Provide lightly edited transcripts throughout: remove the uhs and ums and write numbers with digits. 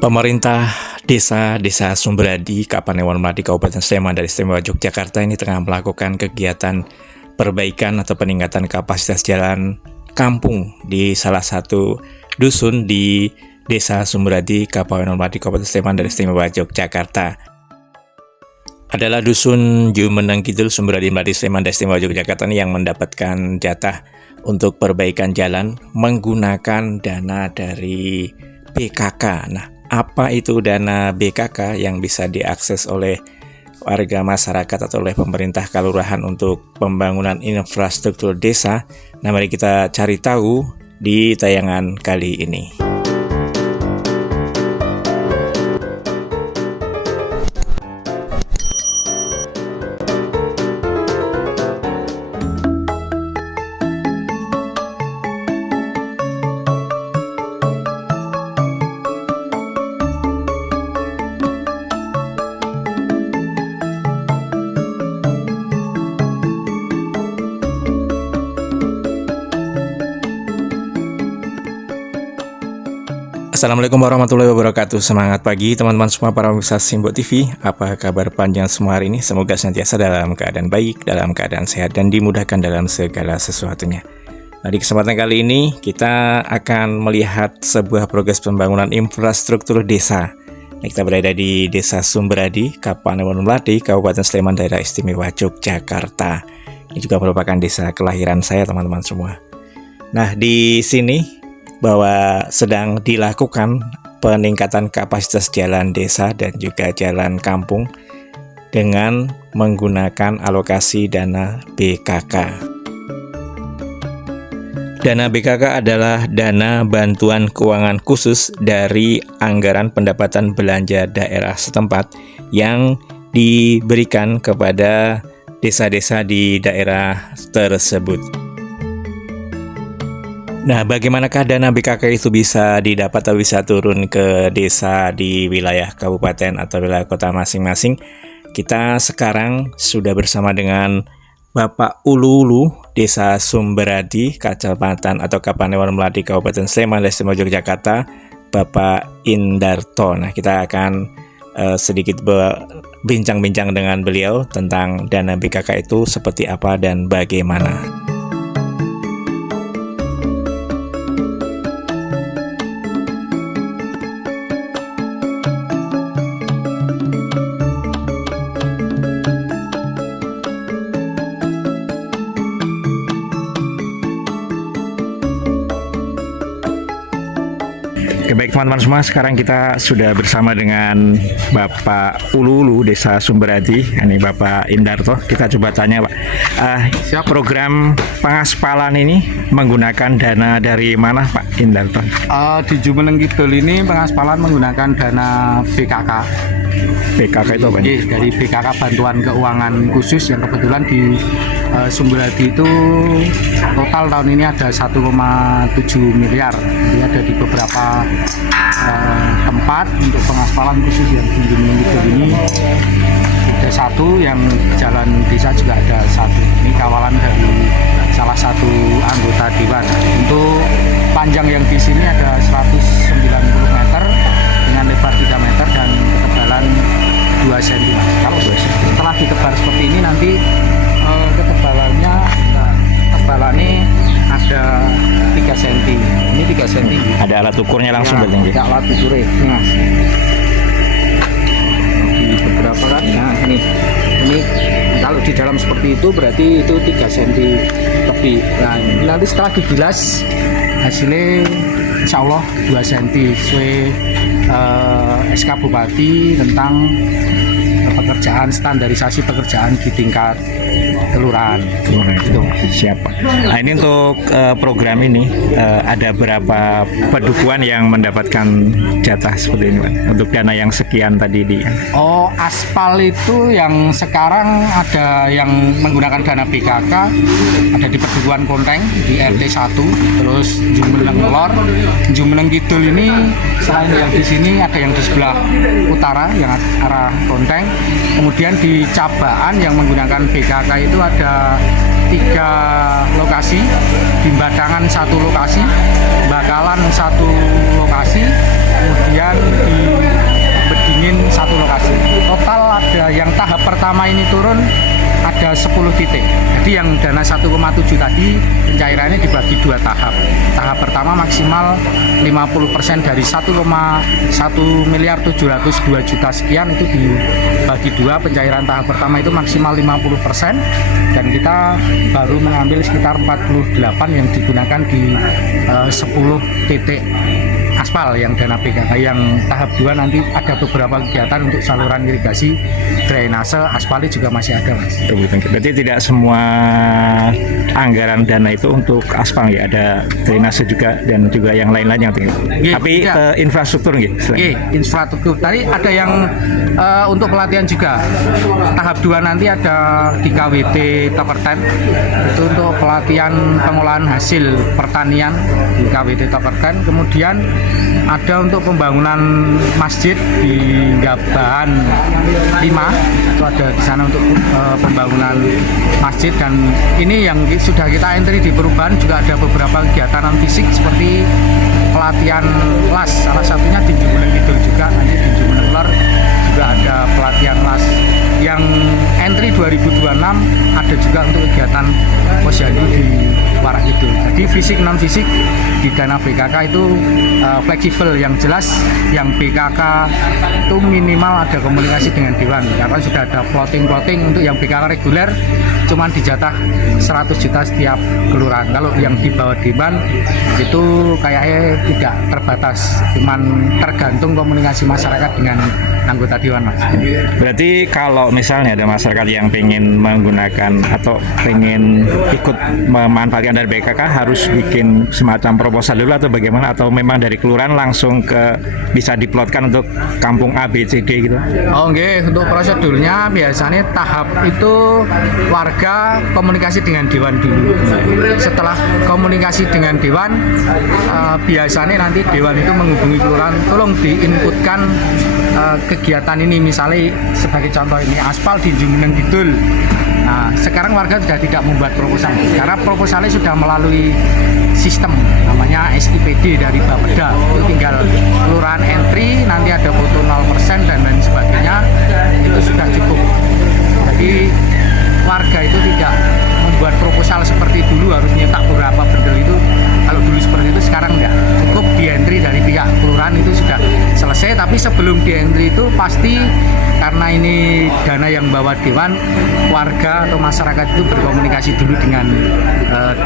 Pemerintah Desa Sumberadi, Kapanewon Melati, Kabupaten Sleman dan Istimewa Yogyakarta ini tengah melakukan kegiatan perbaikan atau peningkatan kapasitas jalan kampung di salah satu dusun di Desa Sumberadi, Kapanewon Melati, Kabupaten Sleman dan Istimewa Yogyakarta. Adalah dusun Jumeneng Kidul, Sumberadi, Melati, Sleman dan Istimewa Yogyakarta ini yang mendapatkan jatah untuk perbaikan jalan menggunakan dana dari BKK. Nah, apa itu dana BKK yang bisa diakses oleh warga masyarakat atau oleh pemerintah kelurahan untuk pembangunan infrastruktur desa? Nah, mari kita cari tahu di tayangan kali ini. Assalamualaikum warahmatullahi wabarakatuh. Semangat pagi teman-teman semua para pemirsa Simbok TV. Apa kabar panjang semua hari ini? Semoga senantiasa dalam keadaan baik, dalam keadaan sehat, dan dimudahkan dalam segala sesuatunya. Nah, di kesempatan kali ini kita akan melihat sebuah progres pembangunan infrastruktur desa. Nah, kita berada di Desa Sumberadi, Kapanewon Melati, Kabupaten Sleman, Daerah Istimewa Yogyakarta. Ini juga merupakan desa kelahiran saya teman-teman semua. Nah, di sini bahwa sedang dilakukan peningkatan kapasitas jalan desa dan juga jalan kampung dengan menggunakan alokasi dana BKK. Dana BKK adalah dana bantuan keuangan khusus dari anggaran pendapatan belanja daerah setempat yang diberikan kepada desa-desa di daerah tersebut. Nah, bagaimanakah dana BKK itu bisa didapat atau bisa turun ke desa di wilayah kabupaten atau wilayah kota masing-masing? Kita sekarang sudah bersama dengan Bapak Ulu Desa Sumberadi, Kecamatan atau Kapanewon Melati, Kabupaten Sleman dan Istimewa Yogyakarta, Bapak Indarto. Nah, kita akan sedikit bincang-bincang dengan beliau tentang dana BKK itu seperti apa dan bagaimana. Baik teman-teman semua, sekarang kita sudah bersama dengan Bapak Ulu Desa Sumberadi, ini Bapak Indarto. Kita coba tanya Pak, program pengaspalan ini menggunakan dana dari mana Pak Indarto? Di Jumeneng Kidul ini pengaspalan menggunakan dana BKK. BKK itu apa? Dari BKK Bantuan Keuangan Khusus yang kebetulan di Sumberadi itu total tahun ini ada 1,7 miliar. Jadi ada di beberapa tempat untuk pengaspalan khusus yang di Jumeneng Kidul ini ada satu, yang jalan desa juga ada satu. Ini kawalan dari salah satu anggota dewan. Untuk panjang yang di sini ada 190 meter dengan lebar 3 meter dan ketebalan 2 cm. Kalau setelah ditebar seperti ini nanti ketebalannya ada 3 cm. Ini 3 cm. Ada alat ukurnya langsung ya, berarti? Ada alat ukurnya. Nah, di beberapa kan, nah ini kalau di dalam seperti itu berarti itu 3 cm lebih. Nah, nanti setelah dibilas hasilnya insya Allah 2 cm sesuai SK Bupati tentang pekerjaan, standarisasi pekerjaan di tingkat kelurahan. Itu siapa? Nah, ini untuk program ini ada berapa pedukuhan yang mendapatkan jatah seperti ini Pak? Untuk dana yang sekian tadi di. Aspal itu yang sekarang ada yang menggunakan dana BKK ada di Pedukuhan Konteng di RT 1, terus Jumeneng Lor, Jumeneng Kidul ini selain yang di sini ada yang di sebelah utara yang arah Konteng. Kemudian di Cabaan yang menggunakan BKK itu ada 3 lokasi, di Badangan 1 lokasi, Bakalan 1 lokasi, kemudian di yang tahap pertama ini turun ada 10 titik. Jadi yang dana 1,7 tadi pencairannya dibagi 2 tahap. Tahap pertama maksimal 50% dari 1,1.702 juta sekian, itu dibagi 2. Pencairan tahap pertama itu maksimal 50%, dan kita baru mengambil sekitar 48 yang digunakan di 10 titik aspal yang dana PKK. Yang tahap 2 nanti ada beberapa kegiatan untuk saluran irigasi, drainase, aspalnya juga masih ada, Mas. Berarti tidak semua anggaran dana itu untuk aspal ya, ada drainase juga dan juga yang lain-lain yang tinggal. Tapi infrastruktur gitu. Infrastruktur tadi ada yang untuk pelatihan juga. Tahap 2 nanti ada di KWT Tokerten, itu untuk pelatihan pengolahan hasil pertanian di KWT Tokerten. Kemudian ada untuk pembangunan masjid di Gabahan 5, itu ada di sana untuk pembangunan masjid. Dan ini yang sudah kita entry di perubahan juga ada beberapa kegiatan non fisik seperti pelatihan las, salah satunya di Jumuleng Kidul juga, nanti di Jumuleng Lor juga ada pelatihan las. Yang entry 2026 ada juga untuk kegiatan posyandu di Warak Kidul. Jadi fisik non fisik di dana BKK itu fleksibel. Yang jelas yang BKK itu minimal ada komunikasi dengan Dewan, karena sudah ada plotting untuk yang BKK reguler cuman dijatah 100 juta setiap kelurahan. Kalau yang di bawah Dewan itu kayaknya tidak terbatas, cuman tergantung komunikasi masyarakat dengan anggota Dewan, Mas. Berarti kalau misalnya ada masyarakat yang pengen menggunakan atau pengen ikut memanfaatkan dari BKK, harus bikin semacam proposal dulu atau bagaimana, atau memang dari kelurahan langsung bisa diplotkan untuk kampung A, B, C, D gitu? Oh nggih, untuk prosedurnya biasanya tahap itu warga komunikasi dengan Dewan dulu. Setelah komunikasi dengan Dewan, biasanya nanti Dewan itu menghubungi kelurahan, tolong diinputkan kegiatan ini, misalnya sebagai contoh ini aspal di Jumuleng Kidul. Nah, sekarang warga sudah tidak membuat proposal karena proposalnya sudah melalui sistem namanya SIPD dari Bapeda. Itu tinggal kelurahan entry, nanti ada foto 0% dan lain sebagainya, itu sudah cukup. Jadi warga itu tidak membuat proposal seperti dulu harus nyetak beberapa bendel itu. Kalau dulu seperti itu, sekarang enggak. Cukup di entry dari pihak kelurahan itu sudah selesai. Tapi sebelum di entry itu pasti, karena ini dana yang bawa Dewan, warga atau masyarakat itu berkomunikasi dulu dengan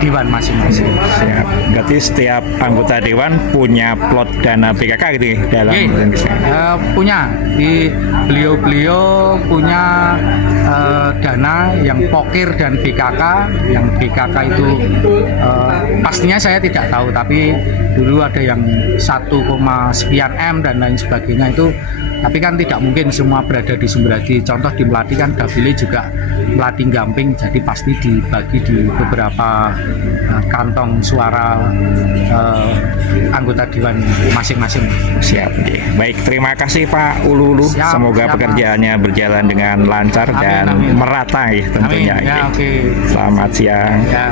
Dewan masing-masing. Siap. Berarti setiap anggota Dewan punya plot dana BKK gitu ya dalam punya. Di beliau punya dana yang pokir dan BKK. Yang BKK itu pastinya saya tidak tahu, tapi dulu ada yang 1, sekian M dan lain sebagainya itu. Tapi kan tidak mungkin semua berada di Sumberadi. Contoh di Melati kan Dabile juga Melati Gamping, jadi pasti dibagi di beberapa kantong suara anggota Dewan masing-masing. Siap. Baik, terima kasih Pak Ululu. Semoga pekerjaannya berjalan dengan lancar dan merata ya tentunya. Amin. Ya, oke. Selamat siang. Ya.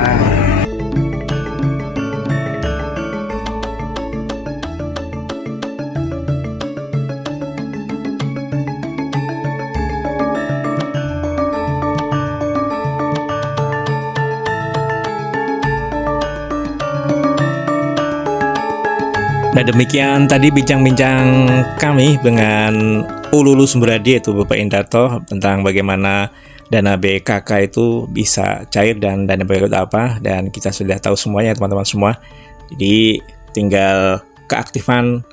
Nah, demikian tadi bincang-bincang kami dengan Ululu Sumberadi, yaitu Bapak Indarto, tentang bagaimana dana BKK itu bisa cair dan dana BKK itu apa, dan kita sudah tahu semuanya teman-teman semua. Jadi tinggal keaktifan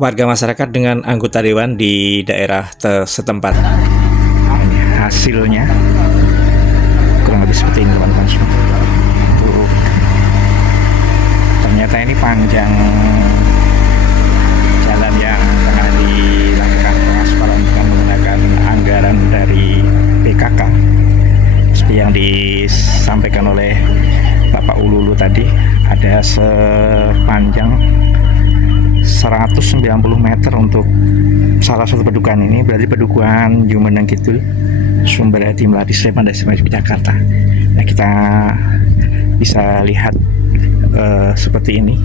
warga masyarakat dengan anggota Dewan di daerah setempat. Hasilnya kurang lebih seperti ini teman-teman semua. Ternyata ini panjang jalan yang tengah dilakukan pengaspalan dengan menggunakan anggaran dari BKK seperti yang disampaikan oleh Bapak Ululu tadi. Ada sepanjang 190 meter untuk salah satu pedukuhan ini, berarti pedukuhan Jumuleng Kidul, Sumberadi, Melati, Sleman, dan Jakarta. Nah, kita bisa lihat seperti ini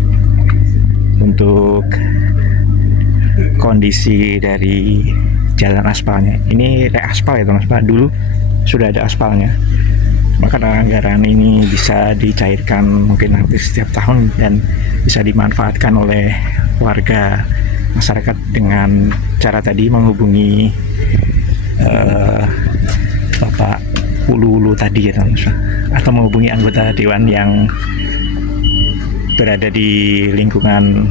untuk kondisi dari jalan aspalnya. Ini kayak aspal ya teman-teman, dulu sudah ada aspalnya. Maka anggaran ini bisa dicairkan mungkin hampir setiap tahun dan bisa dimanfaatkan oleh warga masyarakat dengan cara tadi menghubungi Bapak Ulu tadi ya teman-teman, atau menghubungi anggota dewan yang berada di lingkungan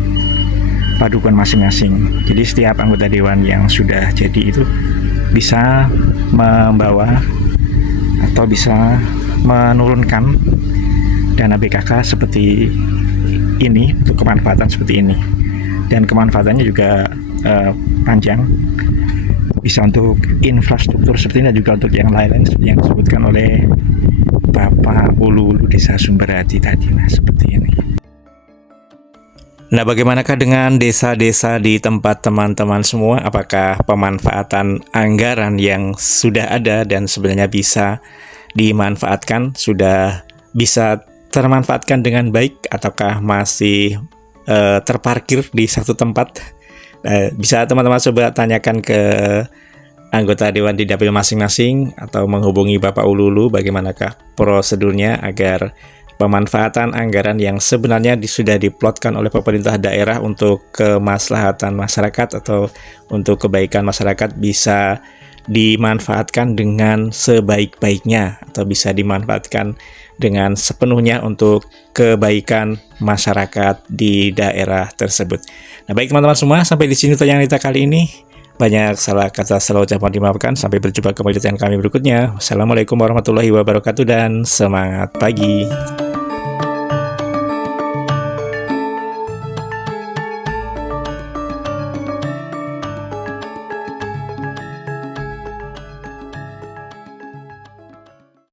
padukuhan masing-masing. Jadi setiap anggota dewan yang sudah jadi itu bisa membawa atau bisa menurunkan dana BKK seperti ini untuk kemanfaatan seperti ini, dan kemanfaatannya juga panjang, bisa untuk infrastruktur seperti ini dan juga untuk yang lain-lain seperti yang disebutkan oleh Bapak Ulu Desa Sumberhati tadi. Nah, seperti ini. Nah, bagaimanakah dengan desa-desa di tempat teman-teman semua? Apakah pemanfaatan anggaran yang sudah ada dan sebenarnya bisa dimanfaatkan sudah bisa termanfaatkan dengan baik, ataukah masih terparkir di satu tempat? Bisa teman-teman coba tanyakan ke anggota dewan di dapil masing-masing atau menghubungi Bapak Ulu bagaimanakah prosedurnya agar pemanfaatan anggaran yang sebenarnya sudah diplotkan oleh pemerintah daerah untuk kemaslahatan masyarakat atau untuk kebaikan masyarakat bisa dimanfaatkan dengan sebaik-baiknya atau bisa dimanfaatkan dengan sepenuhnya untuk kebaikan masyarakat di daerah tersebut. Nah, baik teman-teman semua, sampai di sini tayangan kita kali ini. Banyak salah kata, salah ucapan dimaafkan. Sampai berjumpa kembali di tayangan kami berikutnya. Wassalamualaikum warahmatullahi wabarakatuh dan semangat pagi.